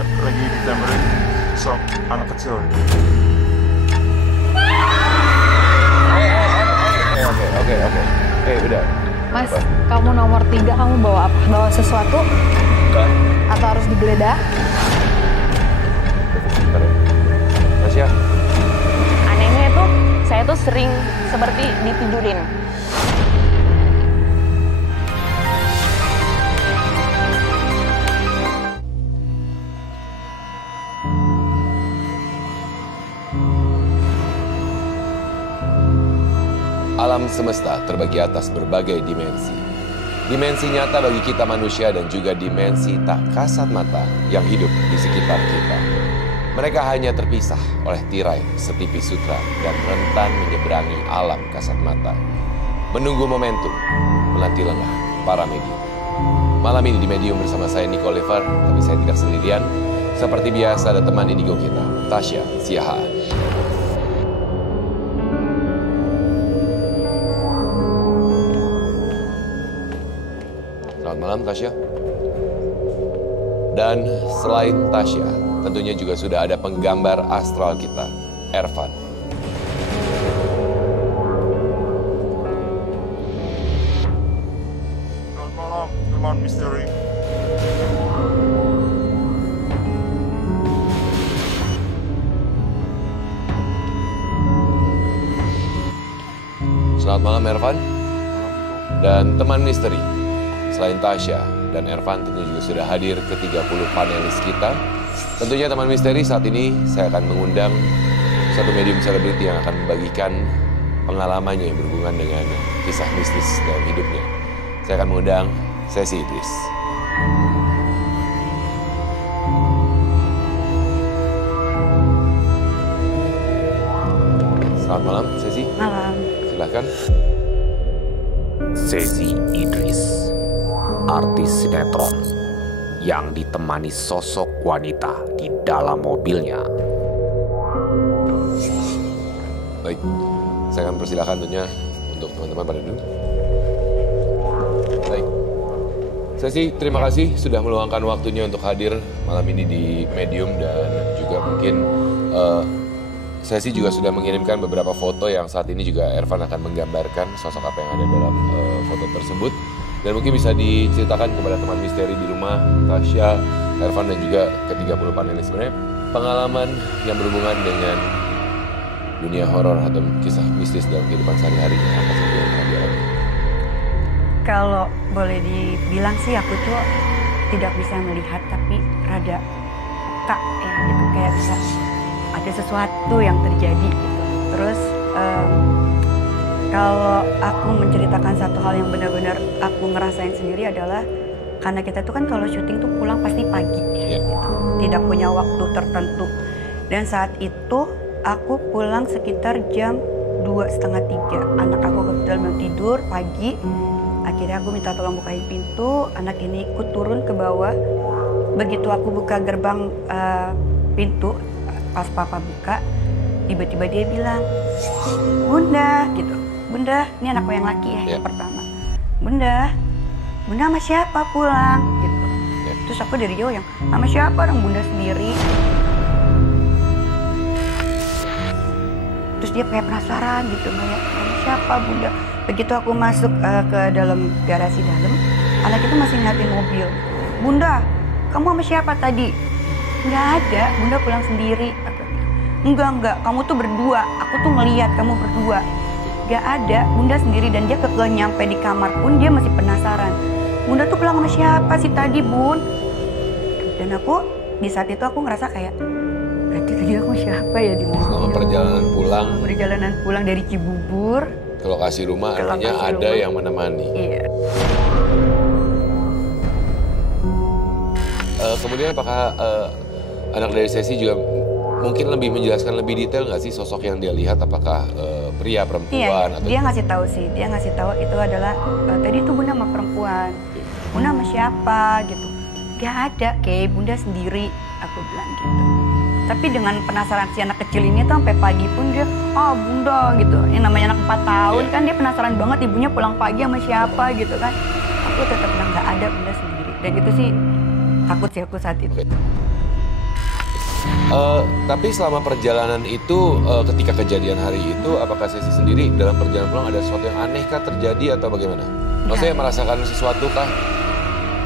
lagi disamperin anak kecil. Oke. Udah. Mas, kamu nomor 3, kamu bawa apa? Bawa sesuatu? Enggak. Atau harus digeledah? Bentar ya. Tasya. Anehnya tuh, saya tuh sering seperti ditidurin. Alam semesta terbagi atas berbagai dimensi. Dimensi nyata bagi kita manusia dan juga dimensi tak kasat mata yang hidup di sekitar kita. Mereka hanya terpisah oleh tirai setipis sutra dan rentan menyeberangi alam kasat mata. Menunggu momentum, menanti lengah para medium. Malam ini di Medium bersama saya Nico Oliver, tapi saya tidak sendirian. Seperti biasa ada teman indigo kita, Tasya Siahaan. Selamat malam Tasya. Dan selain Tasya, tentunya juga sudah ada penggambar astral kita, Ervan. Selamat malam, teman misteri. Selamat malam Ervan. Dan teman misteri, selain Tasya dan Ervan tentunya juga sudah hadir ke 30 panelis kita. Tentunya teman misteri saat ini saya akan mengundang satu medium selebriti yang akan membagikan pengalamannya yang berhubungan dengan kisah mistis dalam hidupnya. Saya akan mengundang Sesi Idris. Selamat malam Sesi. Malam. Silahkan. Sesi Idris, artis sinetron yang ditemani sosok wanita di dalam mobilnya. Baik, saya akan persilakan tentunya untuk teman-teman pada dulu. Baik, Sesi terima kasih sudah meluangkan waktunya untuk hadir malam ini di Medium dan juga mungkin Sesi juga sudah mengirimkan beberapa foto yang saat ini juga Ervan akan menggambarkan sosok apa yang ada dalam foto tersebut. Dan mungkin bisa diceritakan kepada teman misteri di rumah, Tasya, Ervan dan juga ke-30 panelis sebenarnya pengalaman yang berhubungan dengan dunia horor atau kisah mistis dalam kehidupan sehari-hari apa saja yang pernah dialami? Kalau boleh dibilang sih aku tuh tidak bisa melihat tapi rada peka ya gitu, kayak bisa ada sesuatu yang terjadi gitu. Terus kalau aku menceritakan satu hal yang benar-benar aku ngerasain sendiri adalah karena kita tuh kan kalau syuting tuh pulang pasti pagi ya, gitu. Tidak punya waktu tertentu. Dan saat itu aku pulang sekitar jam 2:30. Anak aku kebetulan belum tidur pagi. Akhirnya aku minta tolong bukain pintu. Anak ini ikut turun ke bawah. Begitu aku buka gerbang pintu, pas papa buka, tiba-tiba dia bilang, "Bunda," gitu. "Bunda," ini anakku yang laki ya, yang pertama. "Bunda, Bunda sama siapa pulang?" gitu. Terus aku dari jauh yang, "Sama siapa, orang Bunda sendiri." Terus dia kayak penasaran gitu, kayak, "Sama siapa Bunda?" Begitu aku masuk ke dalam garasi dalam, anak itu masih ngeliatin mobil. "Bunda, kamu sama siapa tadi?" "Nggak ada, Bunda pulang sendiri." Enggak, kamu tuh berdua, aku tuh ngeliat kamu berdua." "Nggak ada, Bunda sendiri." Dan dia nyampe di kamar pun dia masih penasaran. "Bunda tuh pulang sama siapa sih tadi, Bun?" Dan aku di saat itu aku ngerasa kayak, berarti tadi aku siapa ya di mobil? Selama Perjalanan pulang dari Cibubur ke lokasi rumah ke artinya lokasi ada rumah. yang menemani. Iya. Kemudian apakah anak dari Sesi juga mungkin lebih menjelaskan lebih detail nggak sih sosok yang dia lihat, apakah pria, perempuan? Iya, atau dia ngasih tahu sih, dia ngasih tahu itu adalah tadi itu Bunda sama perempuan. "Bunda sama siapa?" gitu. "Gak ada, kayak Bunda sendiri," aku bilang gitu. Tapi dengan penasaran si anak kecil ini tuh sampai pagi pun dia, "Bunda," gitu. Yang namanya anak 4 tahun kan dia penasaran banget ibunya pulang pagi sama siapa gitu kan. Aku tetap bilang gak ada, Bunda sendiri. Dan itu sih takut sih aku saat itu. Tapi selama perjalanan itu, ketika kejadian hari itu, apakah Sesi sendiri dalam perjalanan pulang ada sesuatu yang aneh kah terjadi atau bagaimana? Maksudnya merasakan sesuatu kah?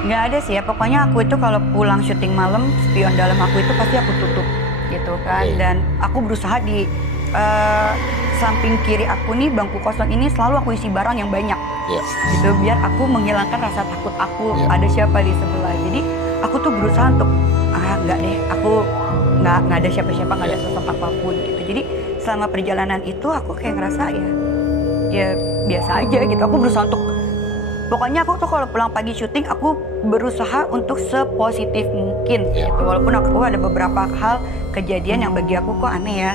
Nggak ada sih ya, pokoknya aku itu kalau pulang syuting malam, spion dalam aku itu pasti aku tutup gitu kan. Dan aku berusaha di samping kiri aku nih, bangku kosong ini selalu aku isi barang yang banyak. Gitu, biar aku menghilangkan rasa takut aku ada siapa di sebelah. Jadi aku tuh berusaha untuk, nggak deh, aku nggak ada siapa-siapa, nggak ada sosok apapun gitu. Jadi selama perjalanan itu aku kayak ngerasa ya biasa aja gitu. Aku berusaha untuk, pokoknya aku tuh kalau pulang pagi syuting aku berusaha untuk sepositif mungkin gitu. Walaupun aku ada beberapa hal kejadian yang bagi aku kok aneh ya,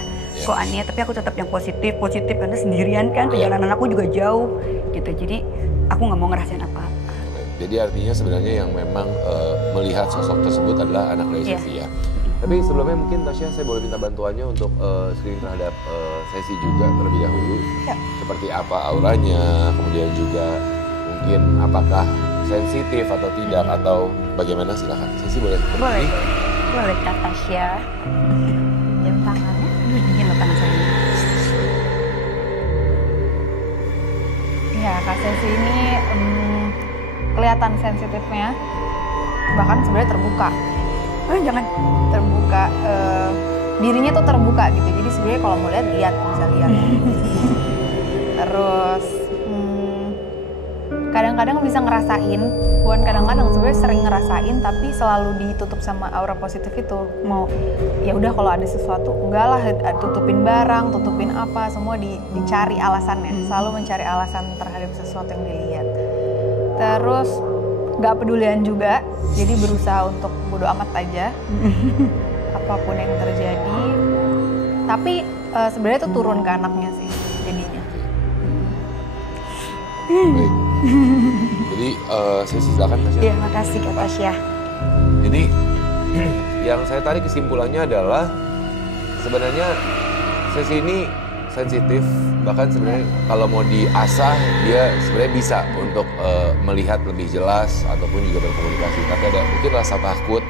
tapi aku tetap yang positif karena sendirian kan, perjalanan aku juga jauh gitu. Jadi aku nggak mau ngerasain apa-apa. Jadi artinya sebenarnya yang memang melihat sosok tersebut adalah anak dari Sesi ya. Tapi sebelumnya mungkin Tasya, saya boleh minta bantuannya untuk screening terhadap Sesi juga terlebih dahulu. Seperti apa auranya, kemudian juga mungkin apakah sensitif atau tidak atau bagaimana, silakan. Sesi boleh. Boleh Kak Tasya. Jam tangannya, dingin loh tangan saya. Ya, Kak Sesi ini kelihatan sensitifnya, bahkan sebenarnya terbuka. Jangan terbuka, dirinya tuh terbuka gitu. Jadi sebenarnya kalau mau lihat bisa lihat. Terus kadang-kadang bisa ngerasain, bukan kadang-kadang, sebenarnya sering ngerasain, tapi selalu ditutup sama aura positif itu. Mau ya udah kalau ada sesuatu, enggak lah, tutupin barang, tutupin apa, semua dicari alasannya. Selalu mencari alasan terhadap sesuatu yang dilihat. Terus nggak pedulian juga, jadi berusaha untuk bodo amat aja apapun yang terjadi. Tapi sebenarnya itu turun ke anaknya sih jadinya. Baik. Jadi saya silakan Tasya. Iya, makasih Kak Tasya. Jadi yang saya tarik kesimpulannya adalah sebenarnya Sesi ini sensitif, bahkan sebenarnya kalau mau diasah dia sebenarnya bisa untuk melihat lebih jelas ataupun juga berkomunikasi. Tapi ada mungkin rasa takut,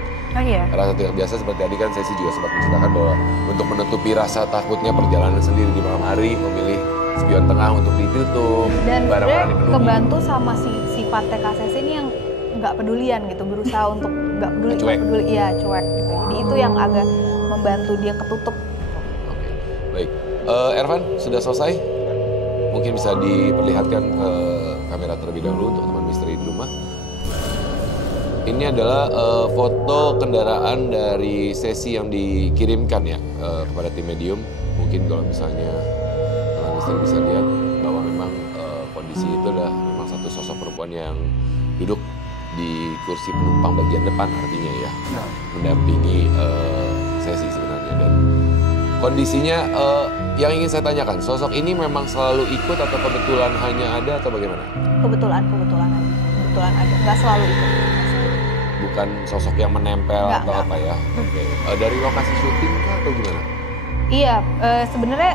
rasa tidak biasa seperti tadi kan Sesi juga sempat menceritakan bahwa untuk menutupi rasa takutnya perjalanan sendiri di malam hari memilih spion tengah untuk ditutup. Dan sebenarnya kebantu sama sifatnya Kak Sesi ini yang nggak pedulian gitu, berusaha untuk nggak peduli, cuek gitu. Jadi itu yang agak membantu dia ketutup. Oke, baik. Ervan, sudah selesai? Mungkin bisa diperlihatkan ke kamera terlebih dahulu untuk teman misteri di rumah. Ini adalah foto kendaraan dari Sesi yang dikirimkan ya kepada tim medium. Mungkin kalau misalnya teman misteri bisa lihat bahwa memang kondisi itu adalah memang satu sosok perempuan yang duduk di kursi penumpang bagian depan, artinya ya mendampingi Sesi sebenarnya. Dan kondisinya yang ingin saya tanyakan, sosok ini memang selalu ikut atau kebetulan hanya ada atau bagaimana? Kebetulan ada, nggak selalu ikut. Bukan sosok yang menempel Nggak. apa ya? Oke. Dari lokasi syuting kah atau gimana? Iya, sebenarnya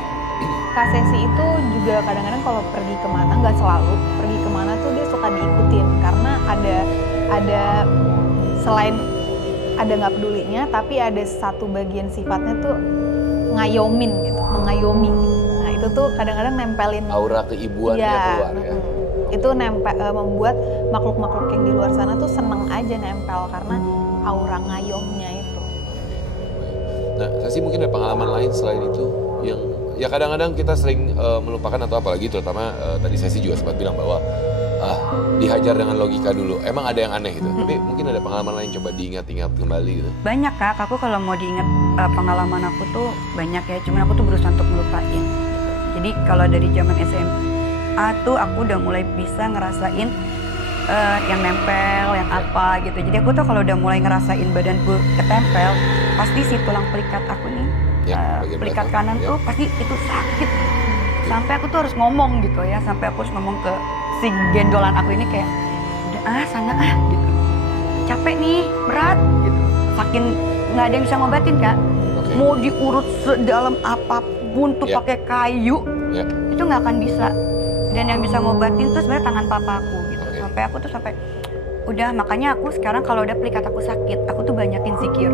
Kak Sesi itu juga kadang-kadang kalau pergi kemana, nggak selalu, pergi kemana tuh dia suka diikutin. Karena ada selain ada nggak pedulinya, tapi ada satu bagian sifatnya tuh ngayomin gitu, mengayomi. Nah itu tuh kadang-kadang nempelin Aura keibuannya keluar ya? Itu membuat makhluk-makhluk yang di luar sana tuh seneng aja nempel karena aura ngayomnya itu. Nah, Sesi mungkin ada pengalaman lain selain itu yang ya kadang-kadang kita sering melupakan atau apalagi terutama tadi Sesi juga sempat bilang bahwa dihajar dengan logika dulu. Emang ada yang aneh gitu, tapi mungkin ada pengalaman lain coba diingat-ingat kembali gitu. Banyak Kak, aku kalau mau diingat pengalaman aku tuh banyak ya, cuman aku tuh berusaha untuk melupain gitu. Jadi kalau dari zaman SMA tuh aku udah mulai bisa ngerasain yang nempel, yang apa gitu. Jadi aku tuh kalau udah mulai ngerasain badanku ketempel, pasti si tulang pelikat aku nih, pelikat kanan tuh pasti itu sakit. Sampai aku tuh harus ngomong gitu ya, sampai aku harus ngomong ke si gendolan aku ini kayak, udah sana gitu. Capek nih, berat gitu. Saking nggak ada yang bisa ngobatin Kak. Mau diurut sedalam apapun tuh pakai kayu, itu nggak akan bisa. Dan yang bisa ngobatin tuh sebenarnya tangan papa aku gitu. Sampai aku tuh sampai Udah, makanya aku sekarang kalau udah plikat aku sakit, aku tuh banyakin zikir.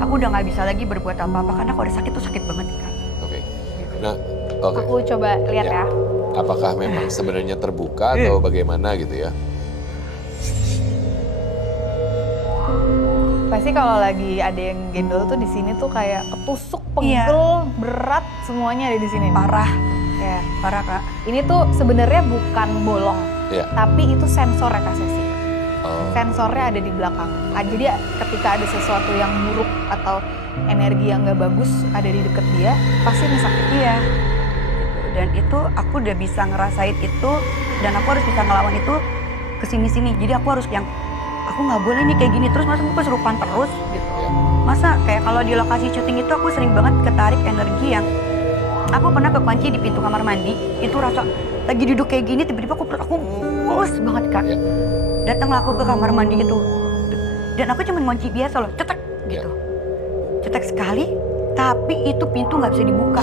Aku udah nggak bisa lagi berbuat apa-apa karena kalau udah sakit tuh sakit banget kan. Oke. Nah, oke. Aku coba lihat ya. Apakah memang sebenarnya terbuka atau bagaimana gitu ya? Pasti kalau lagi ada yang gendol tuh di sini tuh kayak ketusuk, pegel, berat semuanya ada di sini. Parah. Ya. Parah Kak. Ini tuh sebenarnya bukan bolong, tapi itu sensor ya Kak Sesi. Sensornya ada di belakang. Jadi ketika ada sesuatu yang buruk atau energi yang nggak bagus ada di deket dia, pasti ini sakit. Iya. Dan itu aku udah bisa ngerasain itu dan aku harus bisa ngelawan itu kesini-sini. Jadi aku harus yang aku nggak boleh nih kayak gini terus, masa aku kesurupan terus gitu. Masa kayak kalau di lokasi syuting itu aku sering banget ketarik energi yang aku pernah kekunci di pintu kamar mandi, itu rasa lagi duduk kayak gini tiba-tiba aku mulus banget Kak. Datanglah aku ke kamar mandi itu dan aku cuma ngunci biasa loh, cetek gitu. Cetek sekali, tapi itu pintu nggak bisa dibuka.